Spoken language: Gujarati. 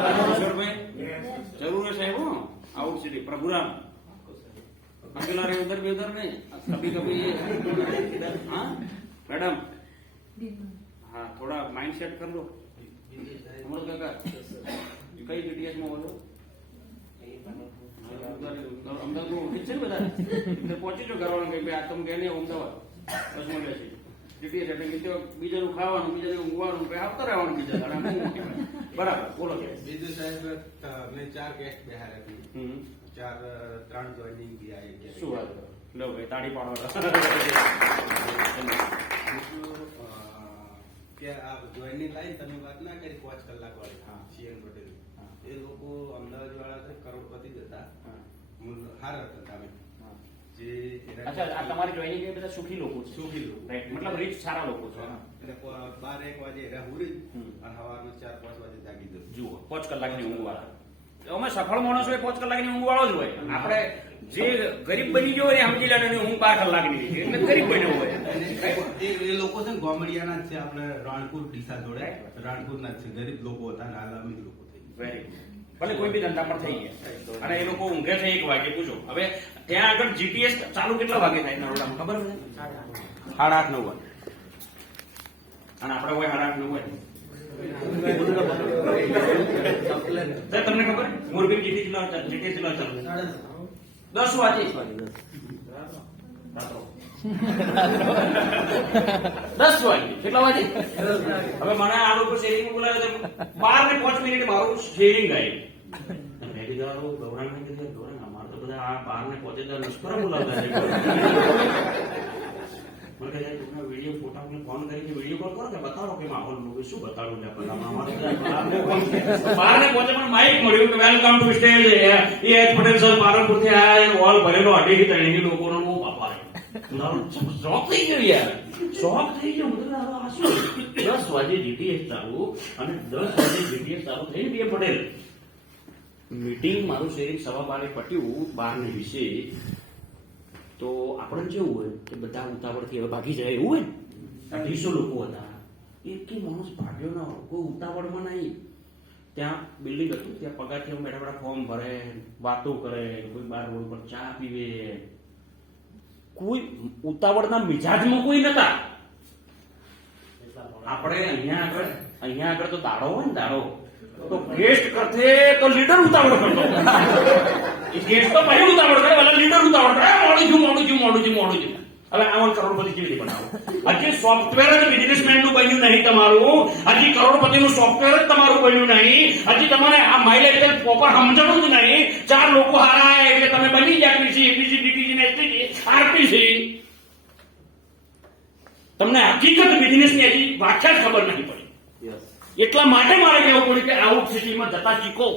किशोरभाई जरूर है साहब हो आउट सिटी प्रभुराम अकेला रहे उधर भी उधर नहीं कभी कभी ये हाँ मैडम हाँ थोड़ा माइंड सेट कर लो अमर काका कई जीटीएस में बोलो અમદાવાદ ઓફિસ છે ને બધા એટલે પહોંચી જો કરવાનું કે આ તમે કે અમદાવાદ બસ મળે છે જીટીએસ એટલે કે બીજાનું ખાવાનું બીજાને ઊંઘવાનું કઈ આવતા રહેવાનું બીજા બરાબર બોલો બીજું સાહેબ મેં 4 ગેસ્ટ બેહાર હતી 3 જોઈનિંગ ગયા શું વાત લો ભાઈ તાળી પાડો કે આ જોઈનિંગ લાઈન તમે વાત ના કરી 5 કલાક વાળી હા સીએન પટેલ એ લોકો અમદાવાદ વાળા કરોડપતિ જ હતા હાર હતા તમે જે અચ્છા આ તમારી જોઈનિંગ એ બધા સુખી લોકો છે સુખી લોકો રાઈટ મતલબ રીચ સારા લોકો છે એટલે 12-1 વાગે એરા હુરી અને સવારમાં 4-5 વાગે જાગી જતું જુઓ 5 કલાકની ઊંઘ વાળા અમે સફળ માણસો 5 કલાકની ઊંઘ વાળો જ હોય આપણે જે ગરીબ બની ગયો હોય સમજી લે ઊંઘ 12 કલાકની એટલે ગરીબ બન્યો હોય એ લોકો છે ને ગોમડિયાના જ છે આપણે રાણપુર ડીસા જોડે રાણપુરના જ છે ગરીબ લોકો હતા ને હાલ અમીર લોકો થઈ વેરી ભલે કોઈ બી ધંધા પર થઈ ગયા અને એ લોકો ઊંઘે છે 1 વાગે પૂછો હવે ત્યાં આગળ જીટીએસ ચાલુ કેટલા વાગે થાય નરોડામાં ખબર છે 8:30-9 વાગે અને આપણે કોઈ 8:30-9 વાગે તમને ખબર મોરબી જીટીએસ ચાલુ 10 વાગે 10 વાગે કેટલા વાગે હવે મને આ લોકો શેરિંગ બોલાવે 12 ને 5 મિનિટ મારું શેરિંગ ગાય મેં કીધું ગૌરાંગ ને કીધું ગૌરાંગ અમારે તો બધા આ 12 ને 5 નસ્કરા બોલાવતા છે મને કહે તમને વિડીયો ફોટા ફોન કરીને વિડીયો કોલ કરો કે બતાવો કે માહોલ મૂવી શું બતાડું ને પેલા અમારે 12 ને 5 પણ માઇક મળ્યું કે welcome to stage A Patel sir Palanpur થી આયા હોલ ભરેલો 2.5 લોકોનો બાપા શોખ થઈ ગયો યાર શોખ થઈ ગયો મતલબ આ શું 10 વાગે જીટીએસ ચાલુ અને 10 વાગે જીટીએસ ચાલુ થઈ બે પટેલ મીટિંગ મારું શેરિંગ 12:15 પટ્યું 12:20 તો આપણે કેવું હોય કે બધા ઉતાવળથી હવે ભાગી જાય એવું હોય ને 250 લોકો હતા એક માણસ ભાગ્યો ના કોઈ ઉતાવળમાં નહીં ત્યાં બિલ્ડિંગ હતું ત્યાં પગારથી બેઠા બેઠા ફોર્મ ભરે વાતો કરે કોઈ બાર રોડ પર ચા પીવે કોઈ ઉતાવળના મિજાજમાં કોઈ નતા આપણે અહીંયા આગળ તો દાડો હોય ને દાડો તો ગેસ્ટ કરતે તો લીડર ઉતાવળ કરતો ગેસ્ટ તો પહેલું ઉતાવળ કરે વાલા લીડર ઉતાવળ કરે મોડું છું હવે આવા કરોડપતિ કેવી રીતે બનાવો હજી સોફ્ટવેર જ બિઝનેસમેન નું બન્યું નહીં તમારું હજી કરોડપતિ નું સોફ્ટવેર જ તમારું બન્યું નહીં હજી તમારે આ માઇલેજ પ્રોપર સમજણું જ નહીં 4 લોકો હારા એટલે તમે બની ગયા એપીસી ડીટીજી ને એસટીજી આરપીસી તમને હકીકત બિઝનેસ ની હજી વ્યાખ્યા જ ખબર નહીં પડી એટલા માટે મારે કહેવું પડ્યું કે આઉટ સિટીમાં જતા શીખો